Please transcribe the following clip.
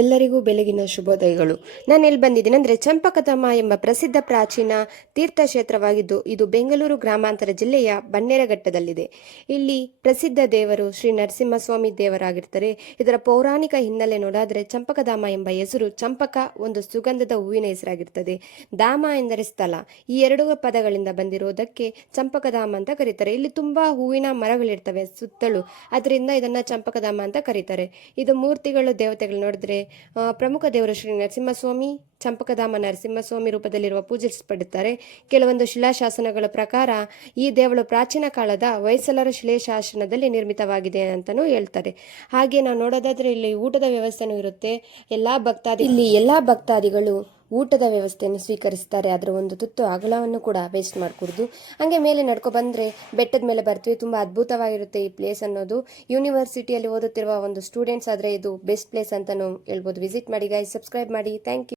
ಎಲ್ಲರಿಗೂ ಬೆಳಗಿನ ಶುಭೋದಯಗಳು. ನಾನು ಎಲ್ಲಿ ಬಂದಿದ್ದೀನಿ ಅಂದರೆ ಚಂಪಕಧಾಮ ಎಂಬ ಪ್ರಸಿದ್ಧ ಪ್ರಾಚೀನ ತೀರ್ಥಕ್ಷೇತ್ರವಾಗಿದ್ದು ಇದು ಬೆಂಗಳೂರು ಗ್ರಾಮಾಂತರ ಜಿಲ್ಲೆಯ ಬನ್ನೇರಘಟ್ಟದಲ್ಲಿದೆ. ಇಲ್ಲಿ ಪ್ರಸಿದ್ಧ ದೇವರು ಶ್ರೀ ನರಸಿಂಹಸ್ವಾಮಿ ದೇವರಾಗಿರ್ತಾರೆ. ಇದರ ಪೌರಾಣಿಕ ಹಿನ್ನೆಲೆ ನೋಡಾದರೆ ಚಂಪಕಧಾಮ ಎಂಬ ಹೆಸರು ಚಂಪಕ ಒಂದು ಸುಗಂಧದ ಹೂವಿನ ಹೆಸರಾಗಿರ್ತದೆ. ಧಾಮ ಎಂದರೆ ಸ್ಥಳ. ಈ ಎರಡು ಪದಗಳಿಂದ ಬಂದಿರೋದಕ್ಕೆ ಚಂಪಕಧಾಮ ಅಂತ ಕರೀತಾರೆ. ಇಲ್ಲಿ ತುಂಬಾ ಹೂವಿನ ಮರಗಳಿರ್ತವೆ ಸುತ್ತಲೂ, ಅದರಿಂದ ಇದನ್ನ ಚಂಪಕಧಾಮ ಅಂತ ಕರೀತಾರೆ. ಇದು ಮೂರ್ತಿಗಳು ದೇವತೆಗಳು ನೋಡಿದ್ರೆ ಪ್ರಮುಖ ದೇವರು ಶ್ರೀ ನರಸಿಂಹಸ್ವಾಮಿ, ಚಂಪಕಧಾಮ ನರಸಿಂಹಸ್ವಾಮಿ ರೂಪದಲ್ಲಿರುವ ಪೂಜಿಸಲ್ಪಡುತ್ತಾರೆ. ಕೆಲವೊಂದು ಶಿಲಾಶಾಸನಗಳ ಪ್ರಕಾರ ಈ ದೇವಳು ಪ್ರಾಚೀನ ಕಾಲದ ಹೊಯ್ಸಳರ ಶಿಲಾಶಾಸನದಲ್ಲಿ ನಿರ್ಮಿತವಾಗಿದೆ ಅಂತಾನೂ ಹೇಳ್ತಾರೆ. ಹಾಗೆ ನಾವು ನೋಡೋದಾದ್ರೆ ಇಲ್ಲಿ ಊಟದ ವ್ಯವಸ್ಥೆನೂ ಇರುತ್ತೆ. ಎಲ್ಲಾ ಭಕ್ತಾದಿಗಳು ಊಟದ ವ್ಯವಸ್ಥೆಯನ್ನು ಸ್ವೀಕರಿಸ್ತಾರೆ. ಅದರ ಒಂದು ತುತ್ತು ಅಗಲವನ್ನು ಕೂಡ ವೇಸ್ಟ್ ಮಾಡಕೂಡ್ದು. ಹಂಗೆ ಮೇಲೆ ನಡ್ಕೊ ಬಂದರೆ ಬೆಟ್ಟದ ಮೇಲೆ ಬರ್ತೀವಿ. ತುಂಬ ಅದ್ಭುತವಾಗಿರುತ್ತೆ ಈ ಪ್ಲೇಸ್ ಅನ್ನೋದು. ಯೂನಿವರ್ಸಿಟಿಯಲ್ಲಿ ಓದುತ್ತಿರುವ ಒಂದು ಸ್ಟೂಡೆಂಟ್ಸ್ ಆದರೆ ಇದು ಬೆಸ್ಟ್ ಪ್ಲೇಸ್ ಅಂತಲೂ ಹೇಳ್ಬೋದು. ವಿಸಿಟ್ ಮಾಡಿ ಗೈಸ್, ಸಬ್ಸ್ಕ್ರೈಬ್ ಮಾಡಿ. Thank you.